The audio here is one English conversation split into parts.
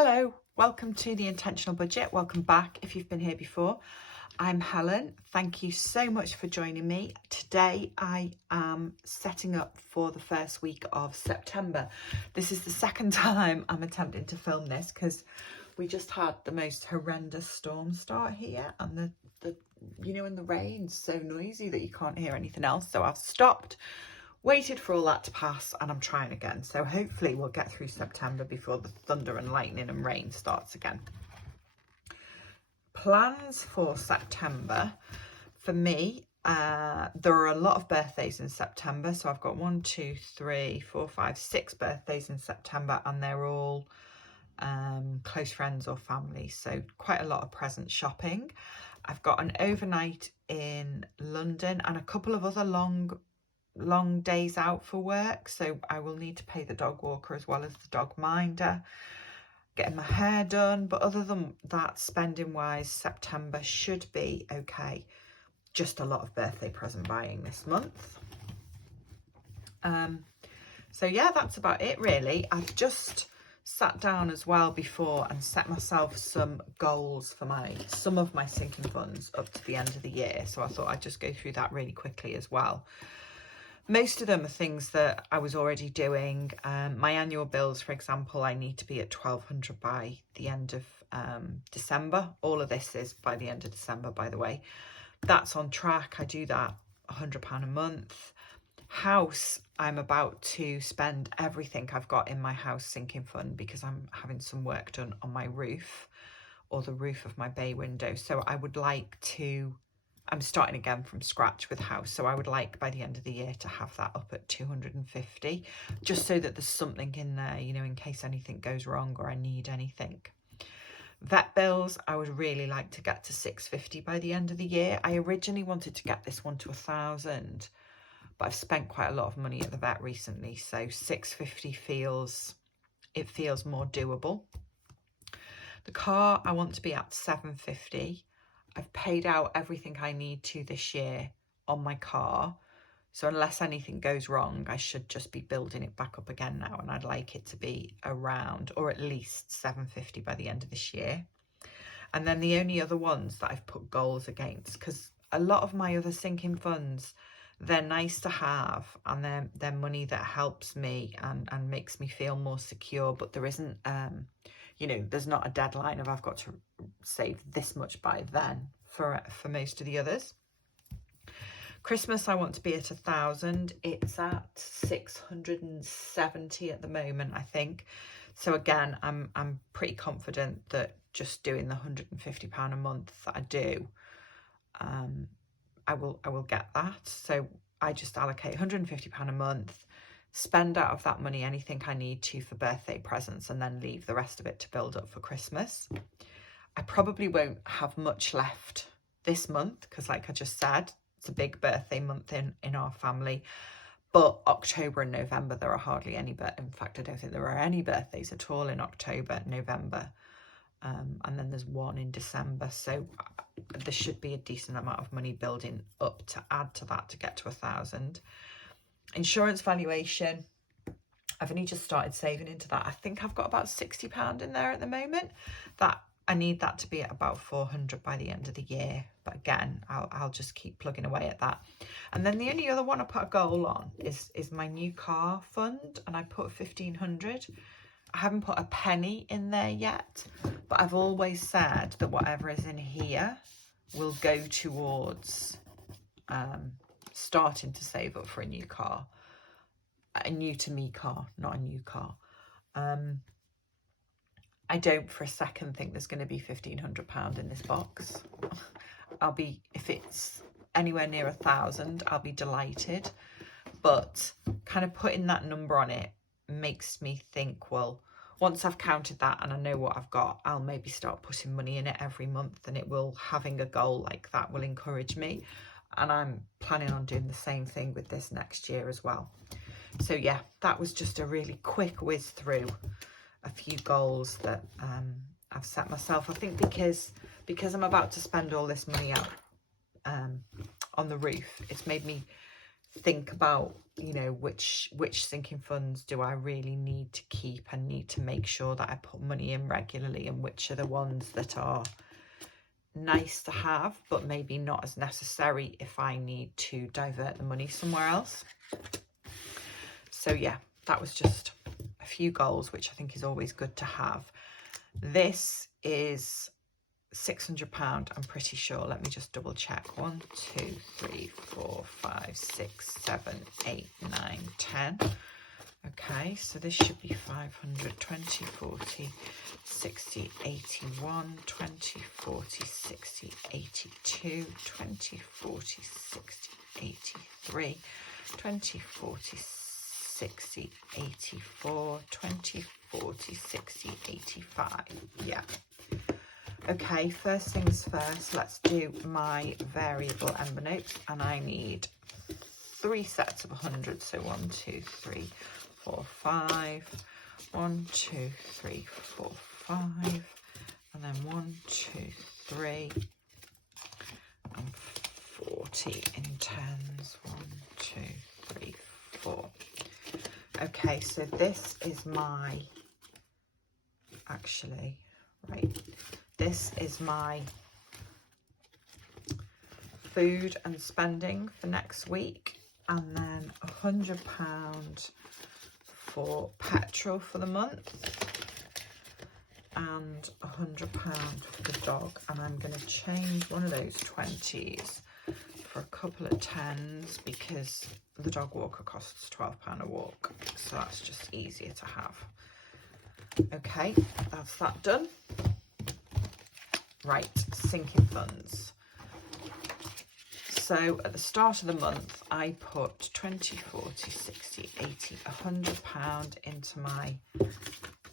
Hello, welcome to the Intentional Budget. Welcome back if you've been here before. I'm Helen. Thank you so much for joining me. Today I am setting up for the first week of September. This is the second time I'm attempting to film this because we just had the most horrendous storm start here, and the and the rain's so noisy that you can't hear anything else. So I've stopped, waited for all that to pass, and I'm trying again. So hopefully we'll get through September before the thunder and lightning and rain starts again. Plans for September for me, there are a lot of birthdays in September. So I've got 1, 2, 3, 4, 5, 6 birthdays in September, and they're all close friends or family. So quite a lot of present shopping. I've got an overnight in London and a couple of other long days out for work, so I will need to pay the dog walker as well as the dog minder, getting my hair done. But other than that, spending wise, September should be okay. Just a lot of birthday present buying this month. So yeah, that's about it really. I've just sat down as well before and set myself some goals for some of my sinking funds up to the end of the year, so I thought I'd just go through that really quickly as well. Most of them are things that I was already doing. My annual bills, for example, I need to be at 1,200 by the end of December. All of this is by the end of December, by the way. That's on track. I do that £100 a month. House, I'm about to spend everything I've got in my house sinking fund because I'm having some work done on my roof, or the roof of my bay window. So I'm starting again from scratch with house. So I would like by the end of the year to have that up at 250, just so that there's something in there, in case anything goes wrong or I need anything. Vet bills, I would really like to get to 650 by the end of the year. I originally wanted to get this one to 1,000, but I've spent quite a lot of money at the vet recently. So 650 feels more doable. The car, I want to be at 750. I've paid out everything I need to this year on my car. So unless anything goes wrong, I should just be building it back up again now. And I'd like it to be around, or at least 750 by the end of this year. And then the only other ones that I've put goals against, because a lot of my other sinking funds, they're nice to have, and they're money that helps me and makes me feel more secure. But there isn't, there's not a deadline of I've got to save this much by then for most of the others. Christmas, I want to be at 1,000. It's at 670 at the moment, I think. So again, I'm pretty confident that just doing the £150 a month that I do, I will get that. So I just allocate £150 a month, spend out of that money anything I need to for birthday presents, and then leave the rest of it to build up for Christmas. I probably won't have much left this month because, like I just said, it's a big birthday month in our family. But October and November, there are hardly any, in fact, I don't think there are any birthdays at all in October, November. And then there's one in December. So there should be a decent amount of money building up to add to that to get to 1,000. Insurance valuation, I've only just started saving into that. I think I've got about £60 in there at the moment. That I need that to be at about 400 by the end of the year. But again, I'll just keep plugging away at that. And then the only other one I put a goal on is my new car fund, and I put 1,500. I haven't put a penny in there yet, but I've always said that whatever is in here will go towards starting to save up for a new car. A new to me car, not a new car. I don't for a second think there's going to be £1,500 in this box. If it's anywhere near 1,000, I'll be delighted. But kind of putting that number on it makes me think, well, once I've counted that and I know what I've got, I'll maybe start putting money in it every month, and having a goal like that will encourage me. And I'm planning on doing the same thing with this next year as well. So yeah, that was just a really quick whiz through a few goals that I've set myself. I think because I'm about to spend all this money out on the roof, it's made me think about, you know, which sinking funds do I really need to keep and need to make sure that I put money in regularly, and which are the ones that are nice to have but maybe not as necessary if I need to divert the money somewhere else. So yeah, that was just a few goals, which I think is always good to have. This is £600, I'm pretty sure. Let me just double check. 1, 2, 3, 4, 5, 6, 7, 8, 9, 10. Okay, so this should be 500, 20, 40, 60, 81, 20, 40, 60, 82, 20, 40, 60, 83, 20, 40, 60, 84, 20, 40, 60, 85. Yeah. Okay, first things first, let's do my variable envelopes, and I need 3 sets of 100. So 1, 2, 3, 4, 5. 1, 2, 3, 4, 5. And then 1, 2, 3. And 40 in tens. 1, 2, 3, 4. Okay, so this is my, actually, right, this is my food and spending for next week, and then £100 for petrol for the month, and £100 for the dog. And I'm going to change one of those 20s for a couple of 10s because the dog walker costs £12 a walk, so that's just easier to have. Okay, that's that done. Right, sinking funds. So at the start of the month, I put 20, 40, 60, 80, £100 into my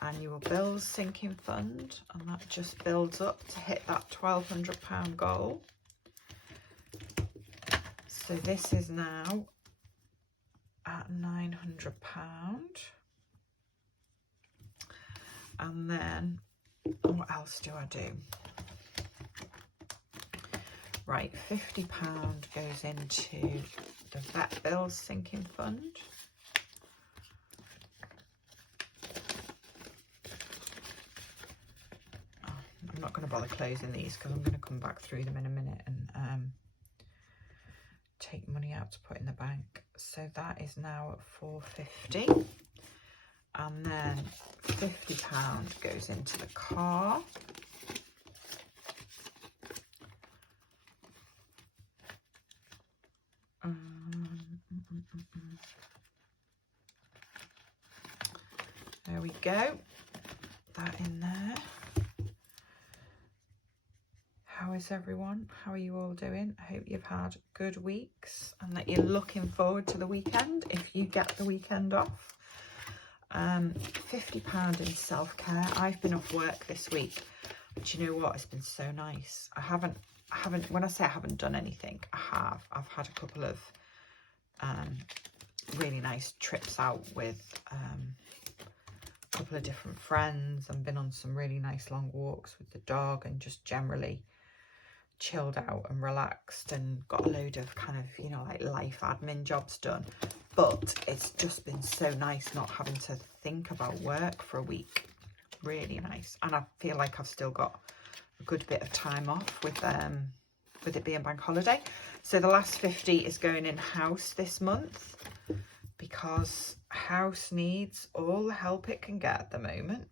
annual bills sinking fund, and that just builds up to hit that £1,200 goal. So this is now at £900. And then what else do I do? Right, £50 goes into the vet bills sinking fund. Oh, I'm not going to bother closing these because I'm going to come back through them in a minute and take money out to put in the bank. So that is now at £450. And then £50 goes into the car. There we go, that in there. How is everyone? How are you all doing? I hope you've had good weeks and that you're looking forward to the weekend if you get the weekend off. £50 in self-care. I've been off work this week, but you know what? It's been so nice. I haven't, when I say I haven't done anything, I've had a couple of really nice trips out with a couple of different friends, and been on some really nice long walks with the dog, and just generally chilled out and relaxed, and got a load of kind of, you know, like life admin jobs done. But it's just been so nice not having to think about work for a week. Really nice. And I feel like I've still got a good bit of time off with it being bank holiday. So the last 50 is going in house this month, because house needs all the help it can get at the moment.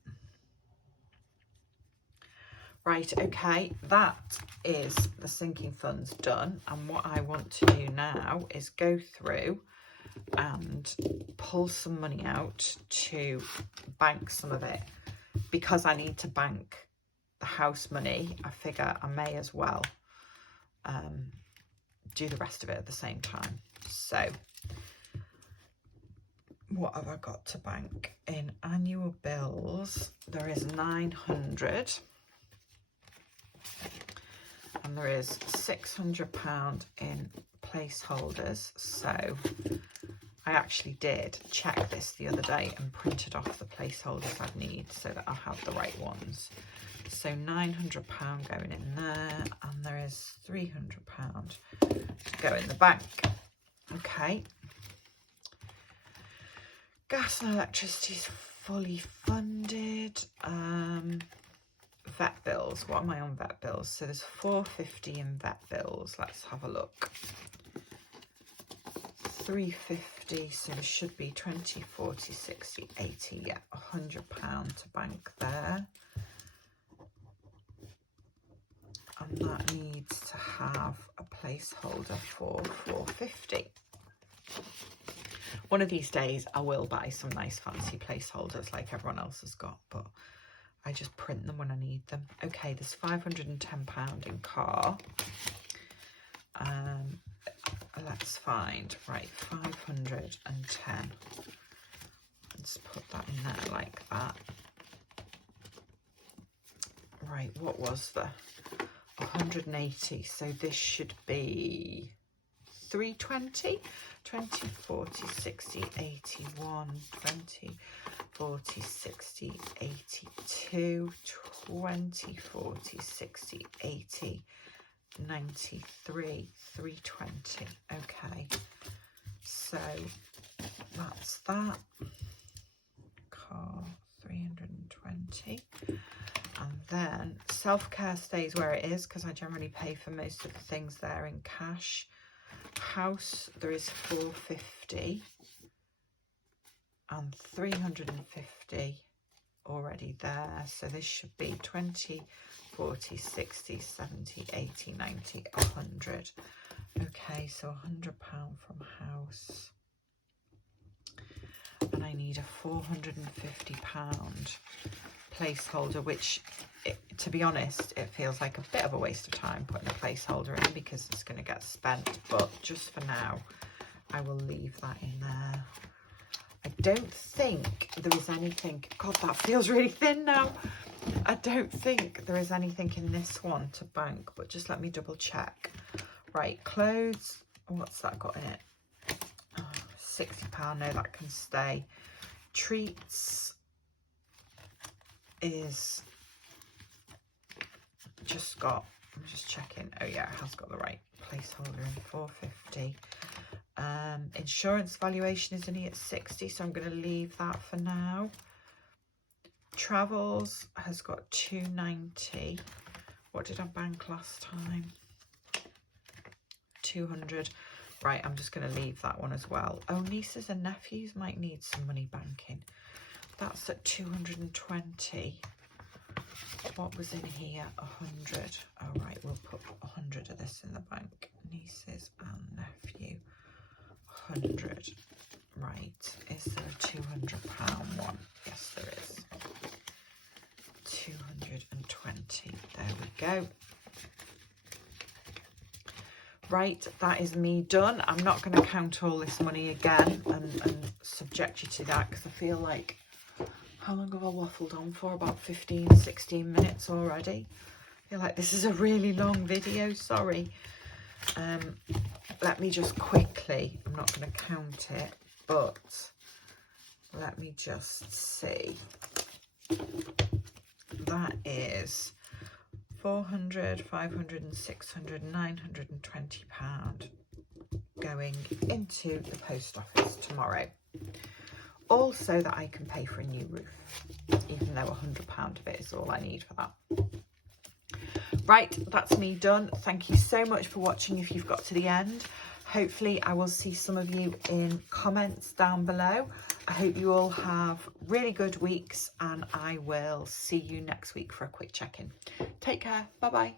Right, okay, that is the sinking funds done. And what I want to do now is go through and pull some money out to bank some of it. Because I need to bank the house money, I figure I may as well do the rest of it at the same time. So what have I got to bank in annual bills? There is 900, and there is £600 in placeholders. So I actually did check this the other day and printed off the placeholders I need so that I have the right ones. So £900 going in there, and there is £300 to go in the bank. Okay. Gas and electricity is fully funded. Vet bills. What am I on vet bills? So there's £4.50 in vet bills. Let's have a look. £3.50. So there should be 20, 40, 60, 80. Yeah, £100 to bank there. And that needs to have a placeholder for £4.50. One of these days I will buy some nice fancy placeholders like everyone else has got, but I just print them when I need them. Okay, there's £510 in car. Let's find, right, 510. Let's put that in there like that. Right, what was the 180? So this should be 320. 20, 40, 60, 81, 20, 40, 60, 82, 20, 40, 60, 80, 93, 320. Okay, so that's that. Car 320. And then self-care stays where it is because I generally pay for most of the things there in cash. House, there is 450 and 350 already there, so this should be 20, 40, 60, 70, 80, 90, 100. Okay, so £100 from house, and I need a £450 placeholder, which to be honest, it feels like a bit of a waste of time putting a placeholder in because it's going to get spent, but just for now I will leave that in there. I don't think there is anything, God, that feels really thin now. I don't think there is anything in this one to bank, but just let me double check. Right, clothes, what's that got in it? Oh, £60, no, that can stay. Treats is just got, I'm just checking, oh yeah, it has got the right placeholder in, 450. Insurance valuation is only at 60, so I'm going to leave that for now. Travels has got 290. What did I bank last time? 200. Right, I'm just going to leave that one as well. Oh, nieces and nephews might need some money banking. That's at 220. What was in here? 100. All right, we'll put 100 of this in the bank. Nieces and nephew, 100. Right, is there a £200 one? Yes, there is. 220. There we go. Right, that is me done. I'm not going to count all this money again and subject you to that because I feel like, how long have I waffled on for? About 15, 16 minutes already. I feel like this is a really long video, sorry. Let me just quickly, I'm not going to count it, but let me just see. That is 400, 500 and 600, £920 going into the post office tomorrow. Also that I can pay for a new roof, even though £100 of it is all I need for that. Right, that's me done. Thank you so much for watching if you've got to the end. Hopefully I will see some of you in comments down below. I hope you all have really good weeks and I will see you next week for a quick check-in. Take care. Bye-bye.